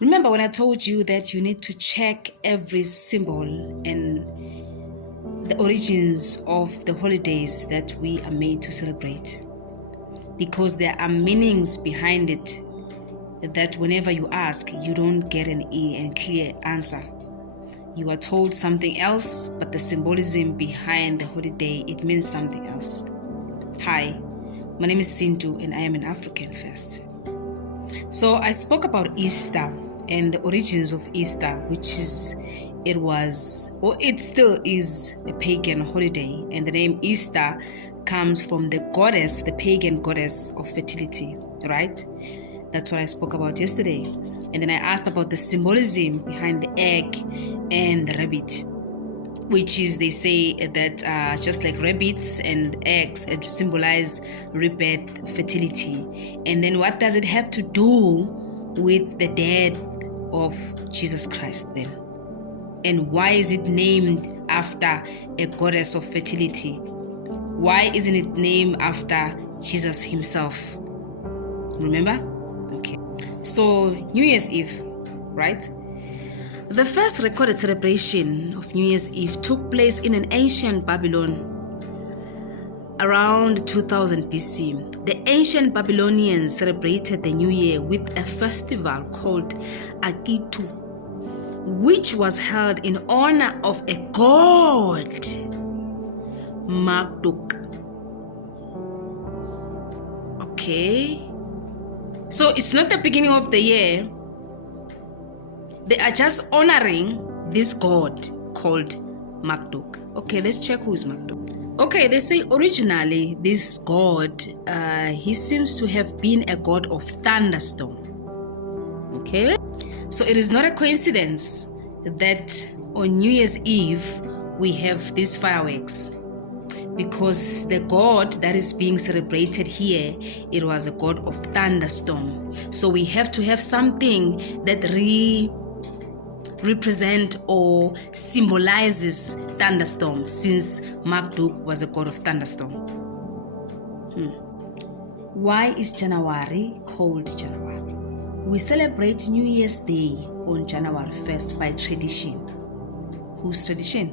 Remember when I told you that you need to check every symbol and the origins of the holidays that we are made to celebrate? Because there are meanings behind it that whenever you ask, you don't get an clear answer. You are told something else, but the symbolism behind the holiday, it means something else. Hi, my name is Sintu and I am an African first. So I spoke about Easter and the origins of Easter, which is, it still is a pagan holiday, and the name Easter comes from the goddess, the pagan goddess of fertility, right? That's what I spoke about yesterday. And then I asked about the symbolism behind the egg and the rabbit, which is, they say that just like rabbits and eggs, it symbolize rebirth, fertility. And then what does it have to do with the death of Jesus Christ then? And why is it named after a goddess of fertility? Why isn't it named after Jesus himself? Remember? Okay. So New Year's Eve, right? The first recorded celebration of New Year's Eve took place in an ancient Babylon around 2000 BC. The ancient Babylonians celebrated the New Year with a festival called Akitu, which was held in honor of a god, Marduk. Okay. So it's not the beginning of the year. They are just honoring this god called Marduk. Okay, let's check who is Marduk. Okay, they say originally this god, he seems to have been a god of thunderstorm. Okay, so it is not a coincidence that on New Year's Eve we have these fireworks, because the god that is being celebrated here, it was a god of thunderstorm. So we have to have something that represent or symbolizes thunderstorm, since Marduk was a god of thunderstorm. Why is January called January? We celebrate New Year's Day on January 1st by tradition. Whose tradition?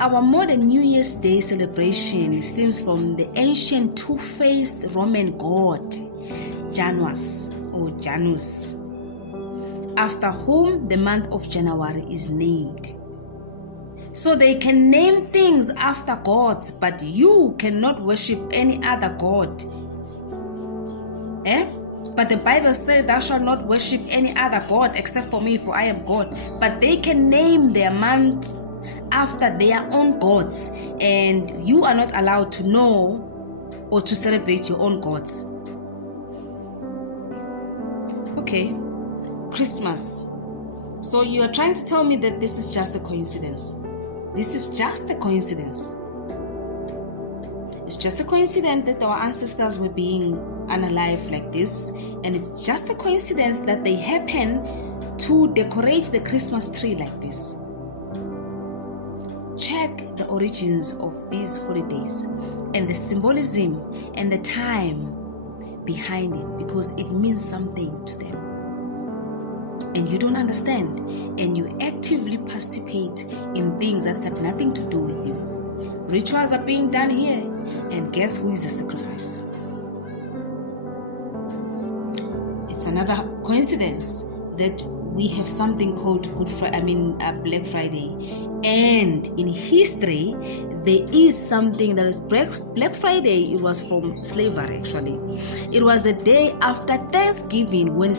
Our modern New Year's Day celebration stems from the ancient two-faced Roman god Janus or Janus, after whom the month of January is named. So they can name things after gods, but you cannot worship any other god. But the Bible says, thou shalt not worship any other god except for me, for I am God. But they can name their months after their own gods, and you are not allowed to know or to celebrate your own gods. Okay, Christmas. So you are trying to tell me that this is just a coincidence. This is just a coincidence. It's just a coincidence that our ancestors were being unalive like this, and it's just a coincidence that they happen to decorate the Christmas tree like this. Check the origins of these holidays and the symbolism and the time behind it, because it means something to them. And you don't understand, and you actively participate in things that got nothing to do with you. Rituals are being done here, and guess who is the sacrifice? It's another coincidence that we have something called Black Friday, and in history there is something that is Black Friday. It was from slavery actually. It was the day after Thanksgiving when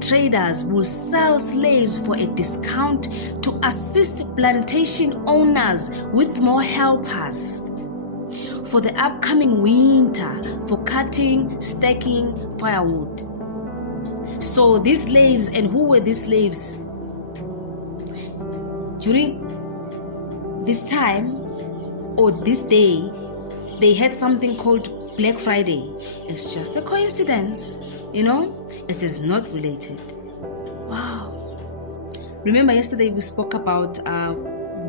traders will sell slaves for a discount to assist plantation owners with more helpers for the upcoming winter for cutting, stacking firewood. So these slaves, and who were these slaves? During this time or this day, they had something called Black Friday. It's just a coincidence, it is not related. Wow. Remember yesterday we spoke about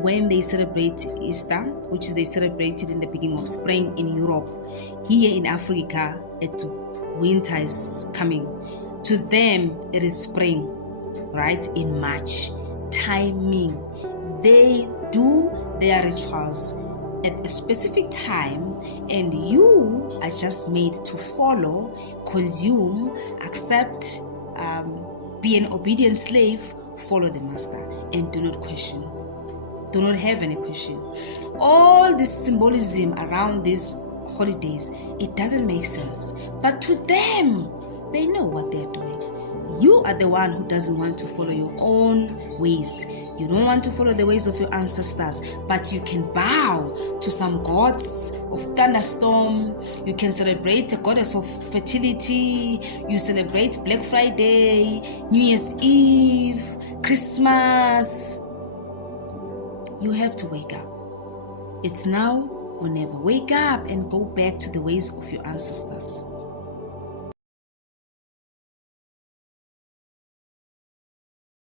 when they celebrate Easter, which is they celebrated in the beginning of spring in Europe. Here in Africa, it's winter is coming. To them, it is spring, right? In March. Timing. They do their rituals at a specific time, and you are just made to follow, consume, accept, be an obedient slave, follow the master, and do not question. Do not have any question. All this symbolism around these holidays, it doesn't make sense. But to them, they know what they're doing. You are the one who doesn't want to follow your own ways. You don't want to follow the ways of your ancestors, but you can bow to some gods of thunderstorm. You can celebrate a goddess of fertility. You celebrate Black Friday, New Year's Eve, Christmas. You have to wake up. It's now or never. Wake up and go back to the ways of your ancestors.